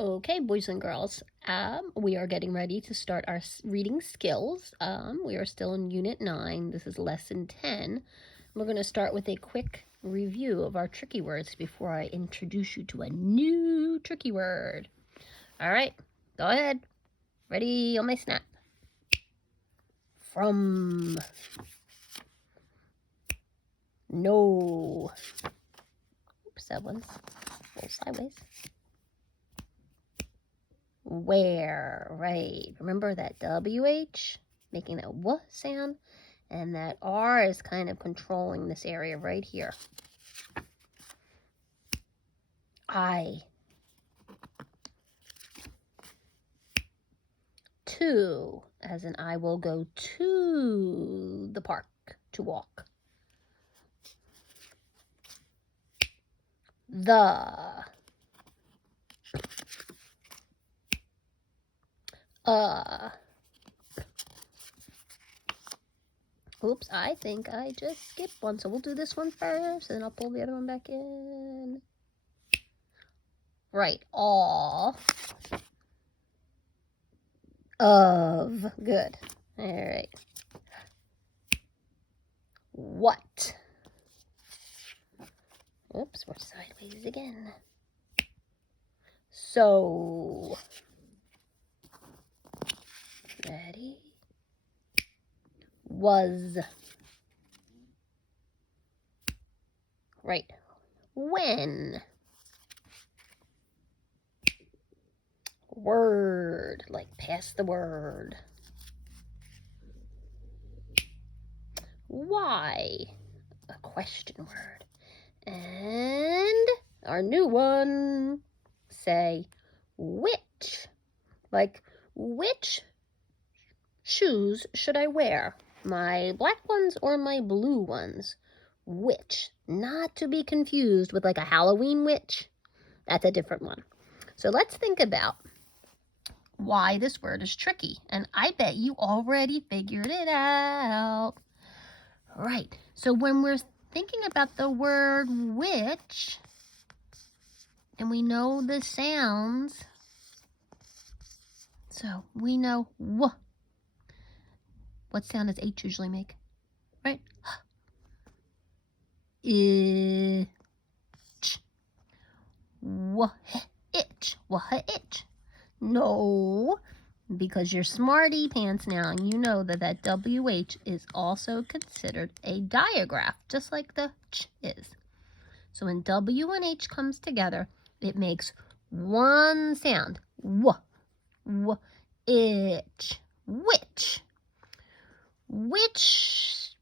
Okay, boys and girls, we are getting ready to start our reading skills. We are still in Unit 9. This is Lesson 10. We're going to start with a quick review of our tricky words before I introduce you to a new tricky word. All right, go ahead. Ready on my snap. From. No. Oops, that one's a little sideways. Where, right. Remember that WH, making that W sound, and that R is kind of controlling this area right here. I. To, as in I will go to the park to walk. The. Oops, I think I just skipped one, so we'll do this one first, and then I'll pull the other one back in. Right, all. Of. Good. All right. What? Oops, we're sideways again. So. Ready? Was. Right. When. Word, like pass the word. Why, a question word. And our new one, say which. Like, which shoes should I wear? My black ones or my blue ones? Which, not to be confused with like a Halloween witch. That's a different one. So let's think about why this word is tricky. And I bet you already figured it out. Right. So when we're thinking about the word which, and we know the sounds, so we know w. What sound does H usually make? Right? Ich. Itch. Itch. No, because you're smarty pants now, and you know that that WH is also considered a digraph, just like the ch is. So when W and H comes together, it makes one sound. Itch. Which? Which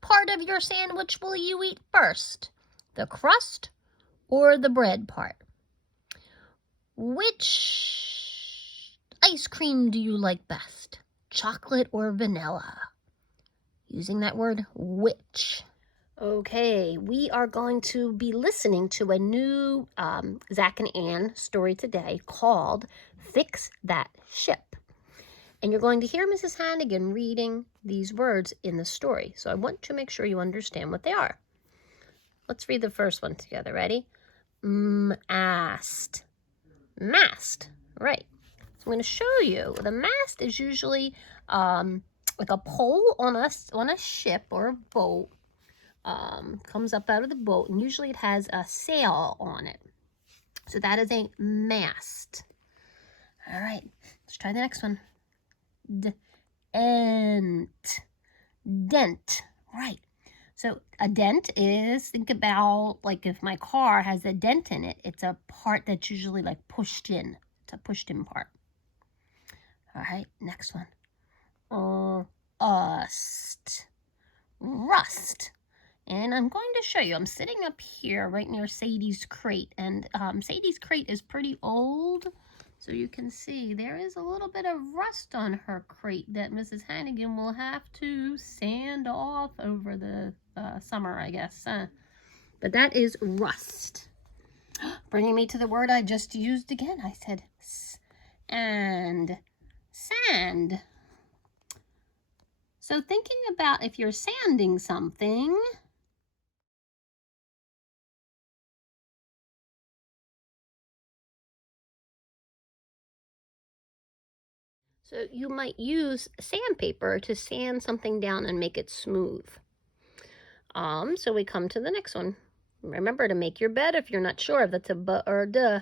part of your sandwich will you eat first? The crust or the bread part? Which ice cream do you like best? Chocolate or vanilla? Using that word which. Okay, we are going to be listening to a new Zach and Ann story today called Fix That Ship. And you're going to hear Mrs. Hannigan reading these words in the story. So I want to make sure you understand what they are. Let's read the first one together. Ready? Mast. Mast. Right. So I'm going to show you. The mast is usually like a pole on a ship or a boat. Comes up out of the boat, and usually it has a sail on it. So that is a mast. All right, let's try the next one. Dent. Right. So a dent is, think about like if my car has a dent in it, it's a part that's usually like pushed in. It's a pushed in part. All right, next one. Rust. And I'm going to show you. I'm sitting up here right near Sadie's crate. And Sadie's crate is pretty old. So you can see there is a little bit of rust on her crate that Mrs. Hannigan will have to sand off over the summer, I guess. But that is rust. Bringing me to the word I just used again. I said and sand. So thinking about if you're sanding something, So you might use sandpaper to sand something down and make it smooth. So we come to the next one. Remember to make your bed if you're not sure if that's a b or a duh.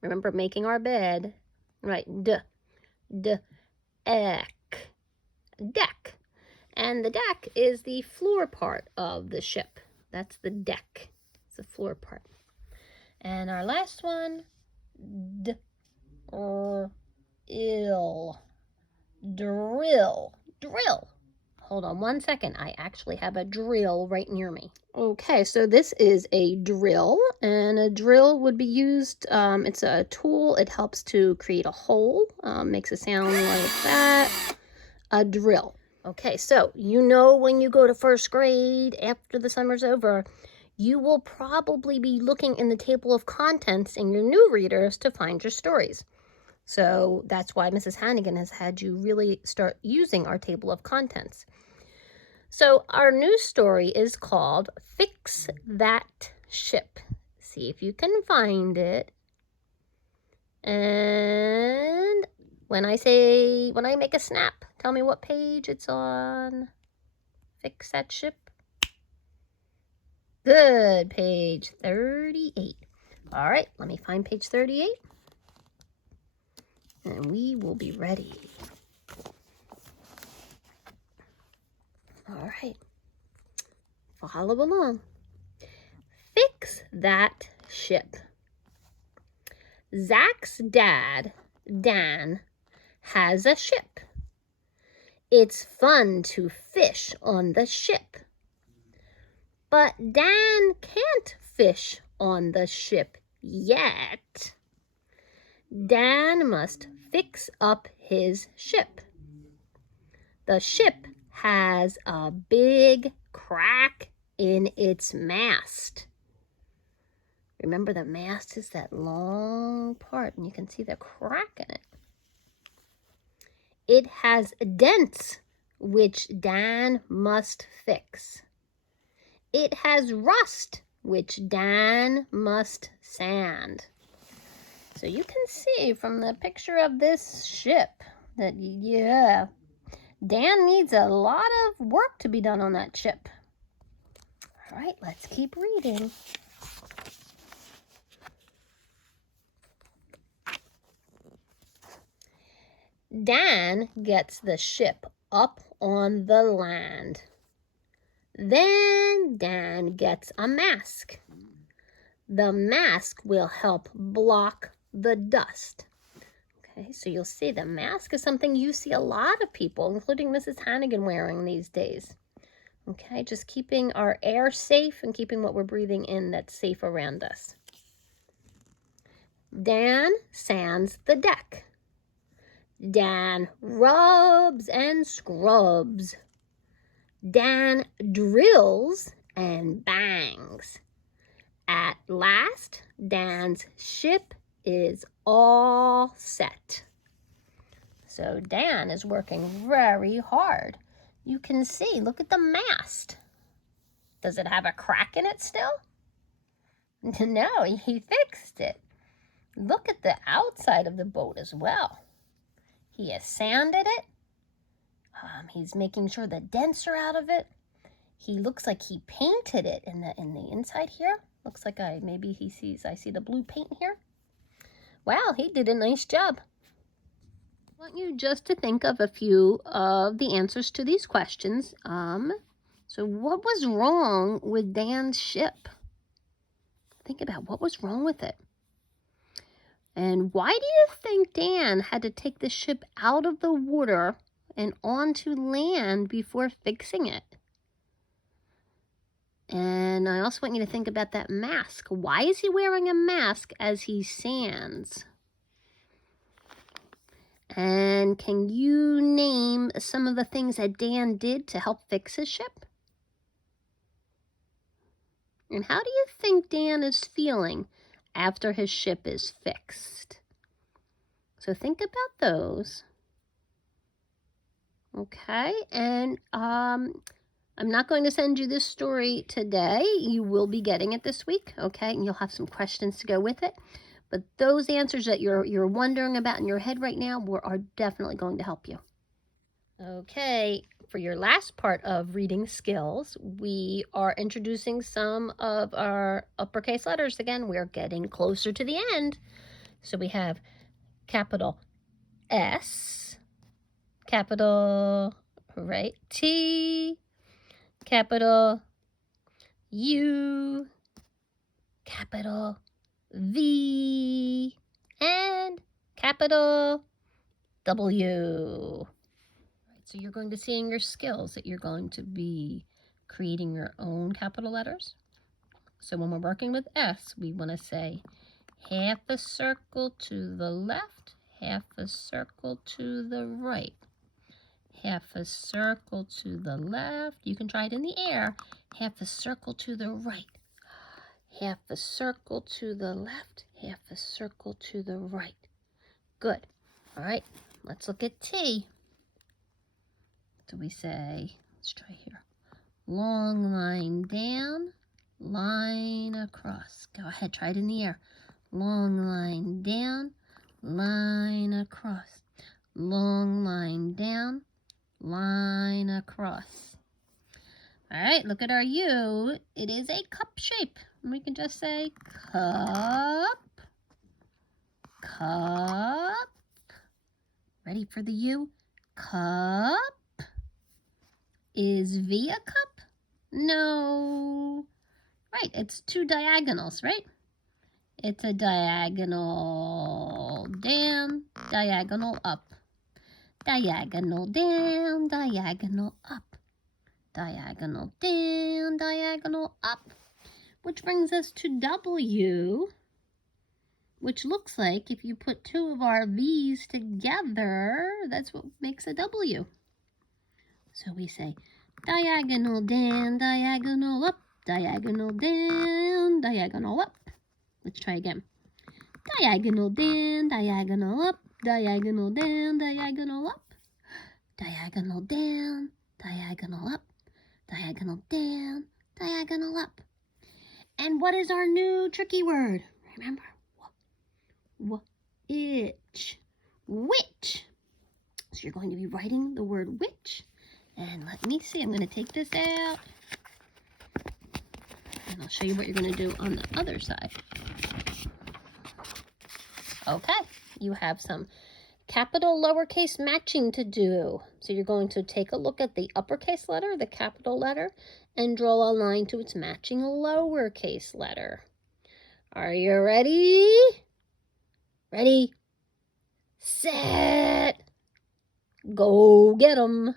Remember making our bed. Right, deck. And the deck is the floor part of the ship. That's the deck. It's the floor part. And our last one, drill. Hold on one second. I actually have a drill right near me. Okay, so this is a drill, and a drill would be used, it's a tool. It helps to create a hole, makes a sound like that, a drill. Okay, so you know when you go to first grade after the summer's over, you will probably be looking in the table of contents in your new readers to find your stories. So that's why Mrs. Hannigan has had you really start using our table of contents. So our new story is called Fix That Ship. See if you can find it. And when I make a snap, tell me what page it's on. Fix That Ship. Good, page 38. All right, let me find page 38. And we will be ready. All right, follow along. Fix that ship. Zach's dad, Dan, has a ship. It's fun to fish on the ship. But Dan can't fish on the ship yet. Dan must fix up his ship. The ship has a big crack in its mast. Remember, the mast is that long part, and you can see the crack in it. It has dents, which Dan must fix. It has rust, which Dan must sand. So you can see from the picture of this ship that, yeah, Dan needs a lot of work to be done on that ship. All right, let's keep reading. Dan gets the ship up on the land. Then Dan gets a mask. The mask will help block the dust. Okay, so you'll see the mask is something you see a lot of people, including Mrs. Hannigan, wearing these days. Okay, just keeping our air safe and keeping what we're breathing in that's safe around us. Dan sands the deck. Dan rubs and scrubs. Dan drills and bangs. At last, Dan's ship is all set. So Dan is working very hard. You can see, look at the mast. Does it have a crack in it still? No, he fixed it. Look at the outside of the boat as well. He has sanded it. He's making sure the dents are out of it. He looks like he painted it in the inside here. Looks like I see the blue paint here. Wow, he did a nice job. I want you just to think of a few of the answers to these questions. So what was wrong with Dan's ship? Think about what was wrong with it. And why do you think Dan had to take the ship out of the water and onto land before fixing it? And I also want you to think about that mask. Why is he wearing a mask as he sands? And can you name some of the things that Dan did to help fix his ship? And how do you think Dan is feeling after his ship is fixed? So think about those. Okay, and I'm not going to send you this story today. You will be getting it this week, okay? And you'll have some questions to go with it. But those answers that you're wondering about in your head right now are definitely going to help you. Okay, for your last part of reading skills, we are introducing some of our uppercase letters again. We're getting closer to the end. So we have capital S, capital, right, T, capital U, capital V, and capital W. So you're going to see in your skills that you're going to be creating your own capital letters. So when we're working with S, we want to say half a circle to the left, half a circle to the right. Half a circle to the left. You can try it in the air. Half a circle to the right. Half a circle to the left, half a circle to the right. Good. All right, let's look at T. So we say, let's try here. Long line down, line across. Go ahead, try it in the air. Long line down, line across. Long line down, line across. All right, look at our U. It is a cup shape. We can just say cup, cup. Ready for the U? Cup. Is V a cup? No. Right, it's two diagonals, right? It's a diagonal down, diagonal up. Diagonal down, diagonal up. Diagonal down, diagonal up. Which brings us to W, which looks like if you put two of our V's together, that's what makes a W. So we say diagonal down, diagonal up, diagonal down, diagonal up. Let's try again. Diagonal down, diagonal up, diagonal down, diagonal up. Diagonal down, diagonal up, diagonal down, diagonal up. And what is our new tricky word? Remember? Itch. Which. So you're going to be writing the word which. And let me see, I'm going to take this out. And I'll show you what you're going to do on the other side. Okay, you have some capital lowercase matching to do. So you're going to take a look at the uppercase letter, the capital letter, and draw a line to its matching lowercase letter. Are you ready? Ready, set, go get 'em.